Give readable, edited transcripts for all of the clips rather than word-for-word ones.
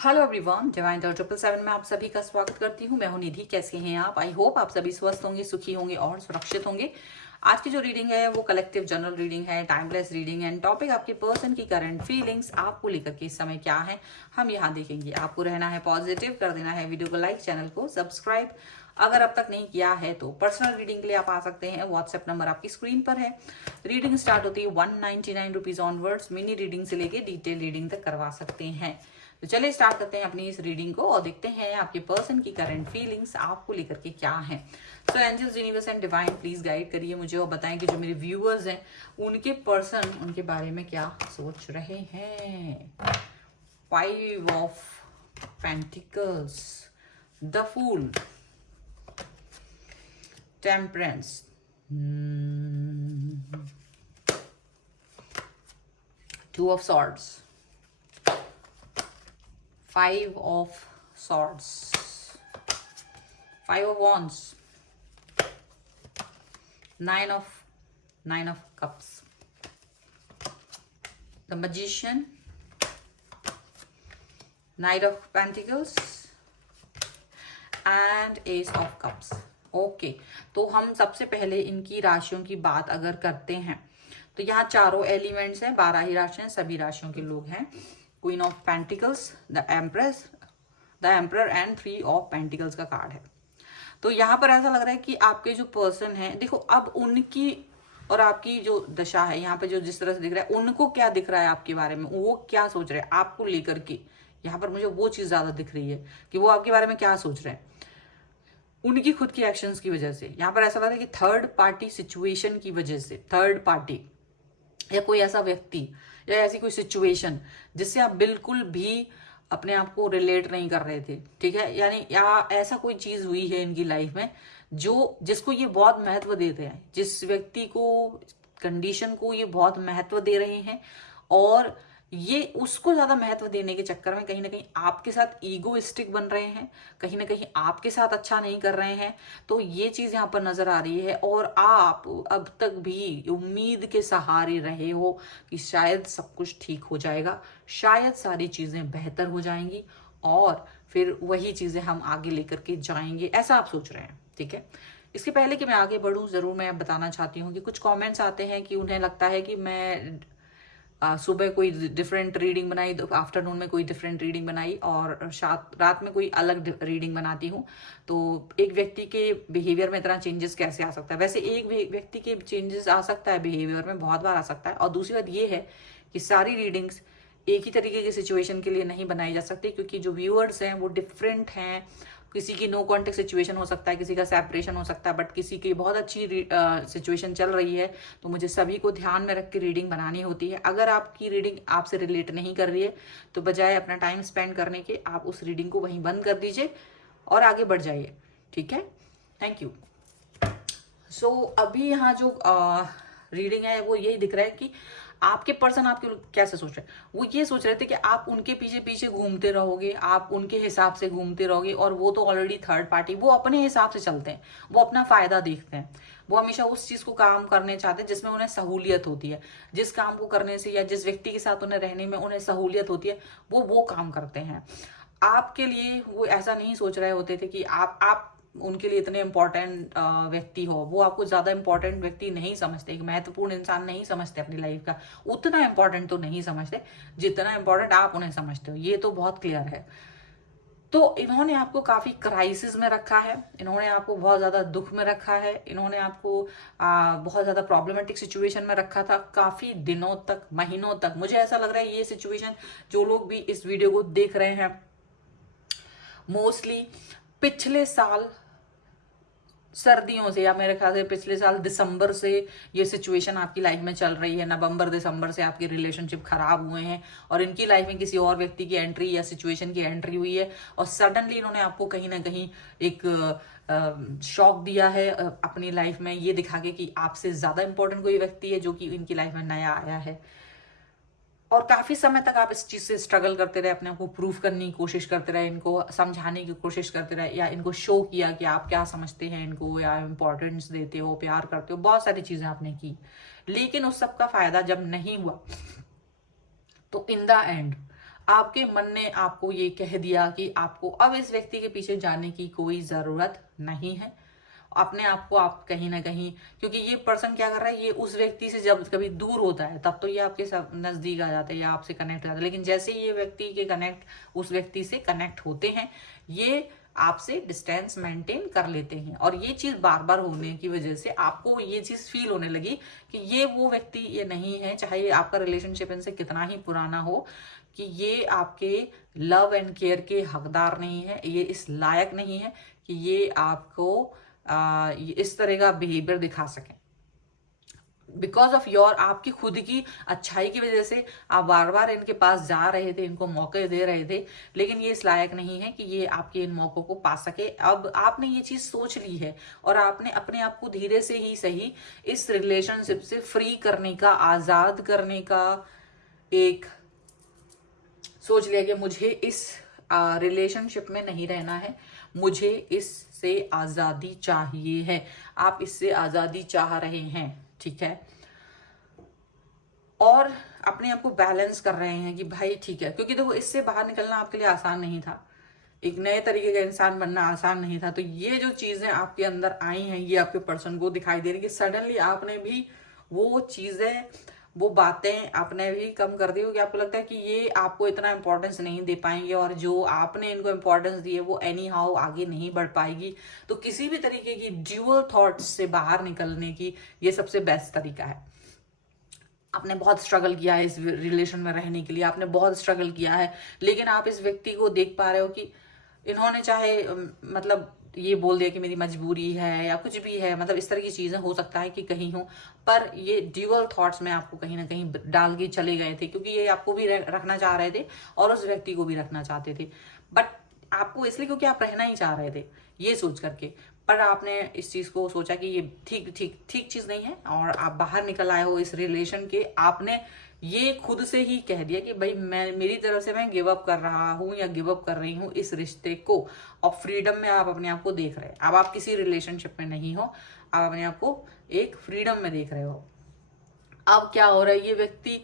Hello everyone, divine 777 में आप सभी का स्वागत करती हूँ। मैं हूँ निधि। कैसे हैं आप? आई होप आप सभी स्वस्थ होंगे, सुखी होंगे और सुरक्षित होंगे। आज की जो रीडिंग है वो कलेक्टिव जनरल रीडिंग है, टाइमलेस रीडिंग है। टॉपिक आपके पर्सन की करंट फीलिंग्स आपको लेकर के इस समय क्या है हम यहाँ देखेंगे। आपको रहना है पॉजिटिव, कर देना है वीडियो को लाइक, चैनल को सब्सक्राइब। अगर अब तक नहीं किया है तो पर्सनल रीडिंग के लिए आप आ सकते हैं। व्हाट्सएप नंबर आपकी स्क्रीन पर है। रीडिंग स्टार्ट होती है 199 रुपीज ऑनवर्ड्स। मिनी रीडिंग से लेके डिटेल रीडिंग तक करवा सकते हैं। तो चलिए स्टार्ट करते हैं अपनी इस रीडिंग को और देखते हैं आपके पर्सन की करंट फीलिंग्स आपको लेकर के क्या है। So angels, universe and divine please guide करिए मुझे और बताएं कि जो मेरे व्यूअर्स हैं उनके पर्सन उनके बारे में क्या सोच रहे हैं। 5 of pentacles, the fool, temperance, 2 of swords, 5 of swords, 5 of wands, 9 of cups, the magician, knight of pentacles and ace of cups. Okay, तो हम सबसे पहले इनकी राशियों की बात अगर करते हैं तो यहाँ चारों एलिमेंट्स हैं, 12 ही राशियां, सभी राशियों के लोग हैं। Queen of pentacles, the empress, the emperor and 3 of pentacles का कार्ड है। तो यहाँ पर ऐसा लग रहा है कि आपके जो पर्सन है, देखो अब उनकी और आपकी जो दशा है यहाँ पे जो जिस तरह से दिख रहा है, उनको क्या दिख रहा है आपके बारे में, वो क्या सोच रहे हैं आपको लेकर के। यहाँ पर मुझे वो चीज ज्यादा दिख रही है कि वो आपके बारे में क्या सोच रहे हैं उनकी खुद की एक्शंस की वजह से। यहाँ पर ऐसा लग रहा है कि थर्ड पार्टी सिचुएशन की वजह से, थर्ड पार्टी या कोई ऐसा व्यक्ति या ऐसी कोई सिचुएशन जिससे आप बिल्कुल भी अपने आप को रिलेट नहीं कर रहे थे, ठीक है, यानी या ऐसा कोई चीज हुई है इनकी लाइफ में जो जिसको ये बहुत महत्व देते हैं, जिस व्यक्ति को, कंडीशन को ये बहुत महत्व दे रहे हैं और ये उसको ज्यादा महत्व देने के चक्कर में कहीं ना कहीं आपके साथ ईगोइस्टिक बन रहे हैं, कहीं ना कहीं आपके साथ अच्छा नहीं कर रहे हैं। तो ये चीज यहाँ पर नजर आ रही है और आप अब तक भी उम्मीद के सहारे रहे हो कि शायद सब कुछ ठीक हो जाएगा, शायद सारी चीजें बेहतर हो जाएंगी और फिर वही चीजें हम आगे लेकर के जाएंगे, ऐसा आप सोच रहे हैं, ठीक है। इसके पहले कि मैं आगे बढ़ूं, जरूर मैं बताना चाहती हूँ कि कुछ कमेंट्स आते हैं कि उन्हें लगता है कि मैं सुबह कोई डिफरेंट रीडिंग बनाई, आफ्टरनून में कोई डिफरेंट रीडिंग बनाई और रात में कोई अलग रीडिंग बनाती हूँ, तो एक व्यक्ति के बिहेवियर में इतना चेंजेस कैसे आ सकता है। वैसे एक व्यक्ति के चेंजेस आ सकता है बिहेवियर में, बहुत बार आ सकता है। और दूसरी बात ये है कि सारी रीडिंग्स एक ही तरीके की सिचुएशन के लिए नहीं बनाई जा सकती, क्योंकि जो व्यूअर्स हैं वो डिफरेंट हैं। किसी की नो कॉन्टेक्ट सिचुएशन हो सकता है, किसी का सेपरेशन हो सकता है, बट किसी की बहुत अच्छी सिचुएशन चल रही है, तो मुझे सभी को ध्यान में रख के रीडिंग बनानी होती है। अगर आपकी रीडिंग आपसे रिलेट नहीं कर रही है तो बजाय अपना टाइम स्पेंड करने के आप उस रीडिंग को वहीं बंद कर दीजिए और आगे बढ़ जाइए, ठीक है। Thank you. सो अभी यहाँ जो रीडिंग है वो यही दिख रहा है कि आपके पर्सन आपके कैसे सोच रहे हैं। वो ये सोच रहे थे कि आप उनके पीछे पीछे घूमते रहोगे, आप उनके हिसाब से घूमते रहोगे, और वो तो ऑलरेडी थर्ड पार्टी, वो अपने हिसाब से चलते हैं, वो अपना फायदा देखते हैं। वो हमेशा उस चीज को काम करने चाहते हैं जिसमें उन्हें सहूलियत होती है, जिस काम को करने से या जिस व्यक्ति के साथ उन्हें रहने में उन्हें सहूलियत होती है, वो काम करते हैं। आपके लिए वो ऐसा नहीं सोच रहे होते थे कि आप उनके लिए इतने इंपॉर्टेंट व्यक्ति हो। वो आपको ज्यादा इंपॉर्टेंट व्यक्ति नहीं समझते, एक महत्वपूर्ण इंसान नहीं समझते अपनी लाइफ का, उतना इंपॉर्टेंट तो नहीं समझते जितना इंपॉर्टेंट आप उन्हें समझते हो, ये तो बहुत क्लियर है। तो इन्होंने आपको काफी क्राइसिस में रखा है, इन्होंने आपको बहुत ज्यादा दुख में रखा है, इन्होंने आपको बहुत ज्यादा प्रॉब्लमेटिक सिचुएशन में रखा था काफी दिनों तक, महीनों तक। मुझे ऐसा लग रहा है ये सिचुएशन, जो लोग भी इस वीडियो को देख रहे हैं, मोस्टली पिछले साल सर्दियों से या मेरे ख्याल से पिछले साल दिसंबर से ये सिचुएशन आपकी लाइफ में चल रही है। नवंबर दिसंबर से आपकी रिलेशनशिप खराब हुए हैं और इनकी लाइफ में किसी और व्यक्ति की एंट्री या सिचुएशन की एंट्री हुई है और सडनली इन्होंने आपको कहीं ना कहीं एक शॉक दिया है अपनी लाइफ में, ये दिखा के कि आपसे ज्यादा इंपॉर्टेंट कोई व्यक्ति है जो कि इनकी लाइफ में नया आया है। और काफी समय तक आप इस चीज से स्ट्रगल करते रहे, अपने आप को प्रूव करने की कोशिश करते रहे, इनको समझाने की कोशिश करते रहे, या इनको शो किया कि आप क्या समझते हैं इनको, या इंपॉर्टेंस देते हो, प्यार करते हो, बहुत सारी चीजें आपने की। लेकिन उस सब का फायदा जब नहीं हुआ तो इन द एंड आपके मन ने आपको ये कह दिया कि आपको अब इस व्यक्ति के पीछे जाने की कोई जरूरत नहीं है। अपने आप को आप कहीं ना कहीं, क्योंकि ये पर्सन क्या कर रहा है, ये उस व्यक्ति से जब कभी दूर होता है तब तो ये आपके नजदीक आ जाते हैं या आपसे कनेक्ट हो जाते हैं, लेकिन जैसे ये व्यक्ति के कनेक्ट उस व्यक्ति से कनेक्ट होते हैं, ये आपसे डिस्टेंस मेंटेन कर लेते हैं। और ये चीज बार बार होने की वजह से आपको ये चीज फील होने लगी कि ये वो व्यक्ति ये नहीं है, चाहे आपका रिलेशनशिप इनसे कितना ही पुराना हो, कि ये आपके लव एंड केयर के हकदार नहीं है, ये इस लायक नहीं है कि ये आपको इस तरह का बिहेवियर दिखा सकें। बिकॉज ऑफ योर, आपकी खुद की अच्छाई की वजह से आप बार बार इनके पास जा रहे थे, इनको मौके दे रहे थे, लेकिन ये इस लायक नहीं है कि ये आपके इन मौकों को पा सके। अब आपने ये चीज सोच ली है और आपने अपने आप को धीरे से ही सही इस रिलेशनशिप से फ्री करने का, आजाद करने का एक सोच लिया कि मुझे इस रिलेशनशिप में नहीं रहना है, मुझे इससे आजादी चाहिए है। आप इससे आजादी चाह रहे हैं, ठीक है, और अपने आप को बैलेंस कर रहे हैं कि भाई ठीक है, क्योंकि देखो इससे बाहर निकलना आपके लिए आसान नहीं था, एक नए तरीके का इंसान बनना आसान नहीं था। तो ये जो चीजें आपके अंदर आई हैं, ये आपके पर्सन को दिखाई दे रही है कि सडनली आपने भी वो चीजें, वो बातें आपने भी कम कर दी हो कि आपको लगता है कि ये आपको इतना इंपॉर्टेंस नहीं दे पाएंगे, और जो आपने इनको इंपॉर्टेंस दी है वो एनी हाउ आगे नहीं बढ़ पाएगी। तो किसी भी तरीके की ड्यूअल थॉट्स से बाहर निकलने की ये सबसे बेस्ट तरीका है। आपने बहुत स्ट्रगल किया है इस रिलेशन में रहने के लिए, आपने बहुत स्ट्रगल किया है, लेकिन आप इस व्यक्ति को देख पा रहे हो कि इन्होंने चाहे मतलब ये बोल दिया कि मेरी मजबूरी है या कुछ भी है, मतलब इस तरह की चीजें हो सकता है कि कहीं हो, पर ये ड्यूअल थॉट्स में आपको कहीं ना कहीं डाल के चले गए थे, क्योंकि ये आपको भी रखना चाह रहे थे और उस व्यक्ति को भी रखना चाहते थे, बट आपको इसलिए क्योंकि आप रहना ही चाह रहे थे ये सोच करके, पर आपने इस चीज को सोचा कि ये ठीक चीज नहीं है और आप बाहर निकल आए हो इस रिलेशन के। आपने ये खुद से ही कह दिया कि भाई मेरी तरफ से मैं गिव अप कर रहा हूं या गिव अप कर रही हूं इस रिश्ते को, और फ्रीडम में आप अपने आप को देख रहे हैं। अब आप किसी रिलेशनशिप में नहीं हो, आप अपने आप को एक फ्रीडम में देख रहे हो। अब क्या हो रहा है, ये व्यक्ति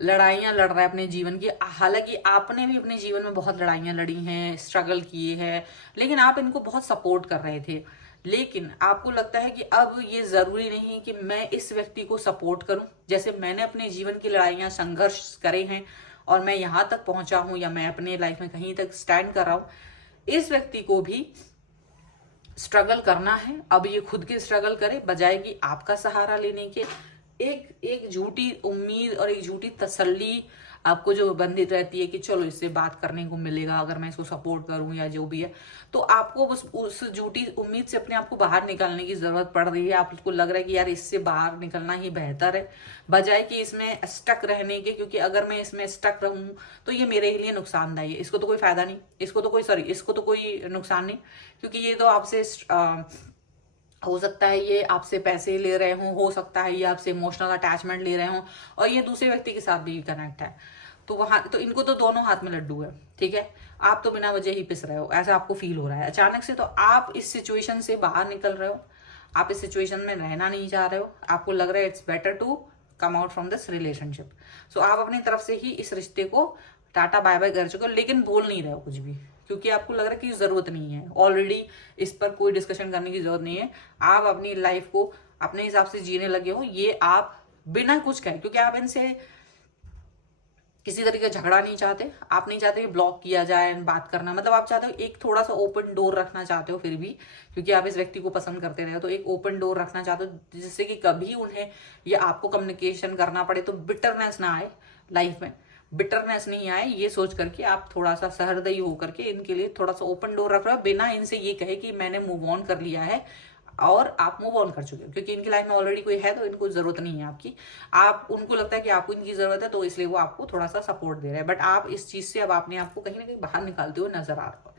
लड़ाइयां लड़ रहा है अपने जीवन की, हालांकि आपने भी अपने जीवन में बहुत लड़ाइयां लड़ी हैं, स्ट्रगल किए हैं, लेकिन आप इनको बहुत सपोर्ट कर रहे थे। लेकिन आपको लगता है कि अब ये जरूरी नहीं कि मैं इस व्यक्ति को सपोर्ट करूं, जैसे मैंने अपने जीवन की लड़ाइयां संघर्ष करे हैं और मैं यहां तक पहुंचा हूं, या मैं अपने लाइफ में कहीं तक स्टैंड कर रहा हूं, इस व्यक्ति को भी स्ट्रगल करना है। अब ये खुद के स्ट्रगल करे बजाय कि आपका सहारा लेने के। एक झूठी उम्मीद और एक झूठी तसल्ली आपको जो बंधित रहती है कि चलो इससे बात करने को मिलेगा अगर मैं इसको सपोर्ट करूं या जो भी है, तो आपको बस उस झूठी उम्मीद से अपने आप को बाहर निकालने की जरूरत पड़ रही है। आपको लग रहा है कि यार इससे बाहर निकलना ही बेहतर है बजाय कि इसमें स्टक रहने के, क्योंकि अगर मैं इसमें स्टक रहूं तो ये मेरे लिए नुकसानदायी है, इसको तो कोई फायदा नहीं, इसको तो कोई नुकसान नहीं, क्योंकि ये तो आपसे हो सकता है ये आपसे पैसे ले रहे हो सकता है ये आपसे इमोशनल अटैचमेंट ले रहे हो, और ये दूसरे व्यक्ति के साथ भी कनेक्ट है, तो वहां तो इनको तो दोनों हाथ में लड्डू है, ठीक है। आप तो बिना वजह ही पिस रहे हो, ऐसा आपको फील हो रहा है अचानक से। तो आप इस सिचुएशन से बाहर निकल रहे हो, आप इस सिचुएशन में रहना नहीं चाह रहे हो, आपको लग रहा है it's better to come out from this relationship. So आप अपनी तरफ से ही इस रिश्ते को टाटा बाय बाय कर चुके हो, लेकिन बोल नहीं रहे हो कुछ भी, क्योंकि आपको लग रहा है कि जरूरत नहीं है, ऑलरेडी इस पर कोई डिस्कशन करने की जरूरत नहीं है। आप अपनी लाइफ को अपने हिसाब से जीने लगे हो, ये आप बिना कुछ कहे, क्योंकि आप इनसे किसी तरीके का झगड़ा नहीं चाहते, आप नहीं चाहते कि ब्लॉक किया जाए बात करना, मतलब आप चाहते हो एक थोड़ा सा ओपन डोर रखना चाहते हो, फिर भी क्योंकि आप इस व्यक्ति को पसंद करते रहे हो तो एक ओपन डोर रखना चाहते हो, जिससे कि कभी उन्हें या आपको कम्युनिकेशन करना पड़े तो बिटरनेस ना आए लाइफ में, बिटरनेस नहीं आए, ये सोच करके आप थोड़ा सा सहृदयी होकर के इनके लिए थोड़ा सा ओपन डोर रख रहे हो, बिना इनसे ये कहे कि मैंने मूव ऑन कर लिया है और आप मूव ऑन कर चुके हो, क्योंकि इनकी लाइफ में ऑलरेडी कोई है तो इनको जरूरत नहीं है आपकी। आप उनको लगता है कि आपको इनकी जरूरत है तो इसलिए वो आपको थोड़ा सा सपोर्ट दे रहे हैं, बट आप इस चीज से अब अपने आप को कहीं ना कहीं बाहर निकालते हुए नजर आ रहे हो।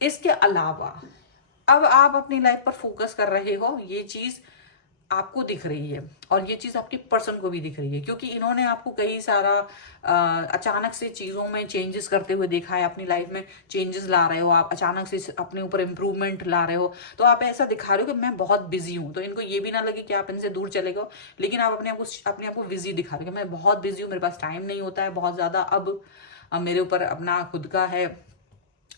इसके अलावा अब आप अपनी लाइफ पर फोकस कर रहे हो, ये चीज आपको दिख रही है और ये चीज आपके पर्सन को भी दिख रही है, क्योंकि इन्होंने आपको कई सारा अचानक से चीजों में चेंजेस करते हुए देखा है, अपनी लाइफ में चेंजेस ला रहे हो, आप अचानक से अपने ऊपर इंप्रूवमेंट ला रहे हो, तो आप ऐसा दिखा रहे हो कि मैं बहुत बिजी हूँ, तो इनको ये भी ना लगे कि आप इनसे दूर चले गए, लेकिन आप अपने आप को बिजी दिखा रहे हो कि मैं बहुत बिजी हूँ, मेरे पास टाइम नहीं होता है बहुत ज्यादा। अब अब मेरे ऊपर अपना खुद का है,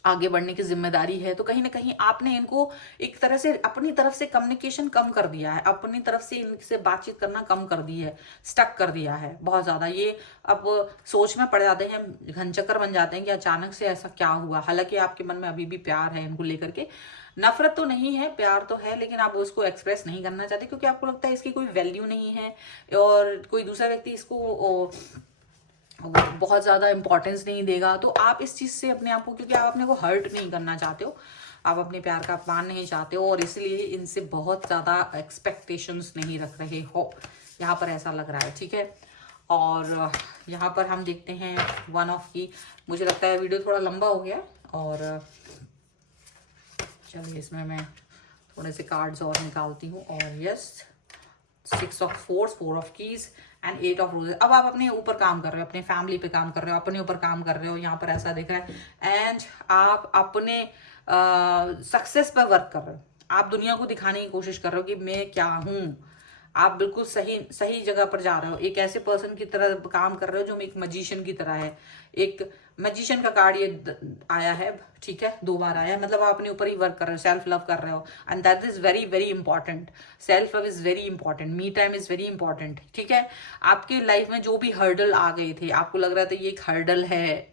आगे बढ़ने की जिम्मेदारी है, तो कहीं ना कहीं आपने इनको एक तरह से अपनी तरफ से कम्युनिकेशन कम कर दिया है, अपनी तरफ से इनसे बातचीत करना कम कर दी है, स्टक कर दिया है बहुत ज्यादा। ये अब सोच में पड़ जाते हैं, घनचक्कर बन जाते हैं कि अचानक से ऐसा क्या हुआ। हालांकि आपके मन में अभी भी प्यार है इनको लेकर के, नफरत तो नहीं है, प्यार तो है, लेकिन आप उसको एक्सप्रेस नहीं करना चाहते क्योंकि आपको लगता है इसकी कोई वैल्यू नहीं है और कोई दूसरा व्यक्ति इसको बहुत ज़्यादा इंपॉर्टेंस नहीं देगा। तो आप इस चीज़ से अपने आप को, क्योंकि आप अपने को हर्ट नहीं करना चाहते हो, आप अपने प्यार का अपमान नहीं चाहते हो और इसलिए इनसे बहुत ज़्यादा एक्सपेक्टेशंस नहीं रख रहे हो, यहाँ पर ऐसा लग रहा है, ठीक है। और यहाँ पर हम देखते हैं वन ऑफ की, मुझे लगता है वीडियो थोड़ा लंबा हो गया और चलिए इसमें मैं थोड़े से कार्ड्स और निकालती हूँ। और yes, 6 of force, 4 of keys and 8 of roses. अब आप अपने ऊपर काम कर रहे हो, अपने फैमिली पे काम कर रहे हो, अपने ऊपर काम कर रहे हो, यहाँ पर ऐसा दिख रहा है। एंड आप अपने सक्सेस पर वर्क कर रहे हो, आप दुनिया को दिखाने की कोशिश कर रहे हो कि मैं क्या हूँ। आप बिल्कुल सही सही जगह पर जा रहे हो, एक ऐसे पर्सन की तरह काम कर रहे हो जो एक मजिशियन की तरह है। एक मजिशियन का कार्ड ये आया है, ठीक है, 2 बार आया है, मतलब आप अपने ऊपर ही वर्क कर रहे हो, सेल्फ लव कर रहे हो and that is very very important. Self love is very important, me time is very important, ठीक है। आपके लाइफ में जो भी हर्डल आ गए थे, आपको लग रहा था ये एक हर्डल है,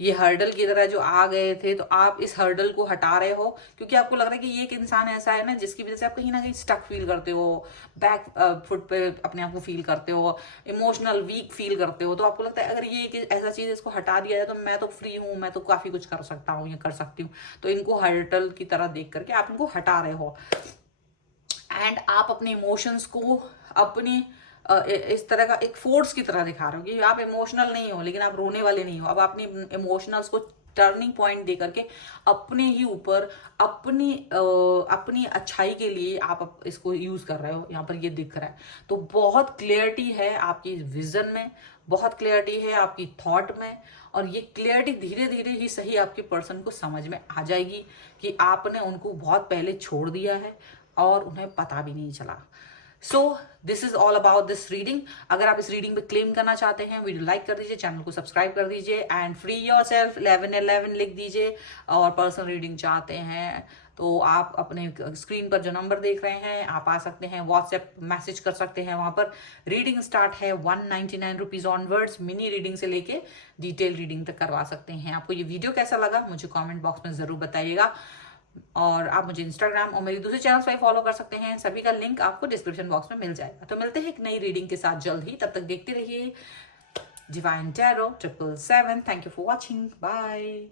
ये हर्डल की तरह जो आ गए थे, तो आप इस हर्डल को हटा रहे हो क्योंकि आपको लग रहा है कि ये एक इंसान ऐसा है ना जिसकी वजह से आप कहीं ना कहीं स्टक फील करते हो, बैक फुट पे अपने आप को फील करते हो, इमोशनल वीक फील करते हो। तो आपको लगता है अगर ये एक ऐसा चीज इसको हटा दिया जाए तो मैं तो फ्री हूँ, मैं तो काफी कुछ कर सकता हूँ या कर सकती हूँ। तो इनको हर्डल की तरह देख करके आप इनको हटा रहे हो एंड आप अपने इमोशंस को अपनी इस तरह का एक फोर्स की तरह दिखा रहे हो कि आप इमोशनल नहीं हो लेकिन आप रोने वाले नहीं हो। अब अपनी इमोशनल्स को टर्निंग पॉइंट दे करके अपने ही ऊपर अपनी अच्छाई के लिए आप इसको यूज कर रहे हो, यहाँ पर ये दिख रहा है। तो बहुत क्लियरिटी है आपकी विजन में, बहुत क्लियरिटी है आपकी थॉट में, और ये क्लियरिटी धीरे धीरे ही सही आपके पर्सन को समझ में आ जाएगी कि आपने उनको बहुत पहले छोड़ दिया है और उन्हें पता भी नहीं चला। So this is all about this reading. अगर आप इस रीडिंग पे क्लेम करना चाहते हैं, वीडियो लाइक कर दीजिए, चैनल को सब्सक्राइब कर दीजिए एंड फ्री योरसेल्फ 1111 लिख दीजिए। और पर्सनल रीडिंग चाहते हैं तो आप अपने स्क्रीन पर जो नंबर देख रहे हैं आप आ सकते हैं, व्हाट्सएप मैसेज कर सकते हैं। वहां पर रीडिंग स्टार्ट है 199 रुपीज ऑनवर्ड्स, मिनी रीडिंग से लेके डिटेल रीडिंग तक करवा सकते हैं। आपको ये वीडियो कैसा लगा मुझे कॉमेंट बॉक्स में जरूर बताइएगा। और आप मुझे इंस्टाग्राम और मेरी दूसरे चैनल्स पर फॉलो कर सकते हैं, सभी का लिंक आपको डिस्क्रिप्शन बॉक्स में मिल जाएगा। तो मिलते हैं एक नई रीडिंग के साथ जल्द ही, तब तक देखते रहिए divine tarot 777। Thank you for watching, bye.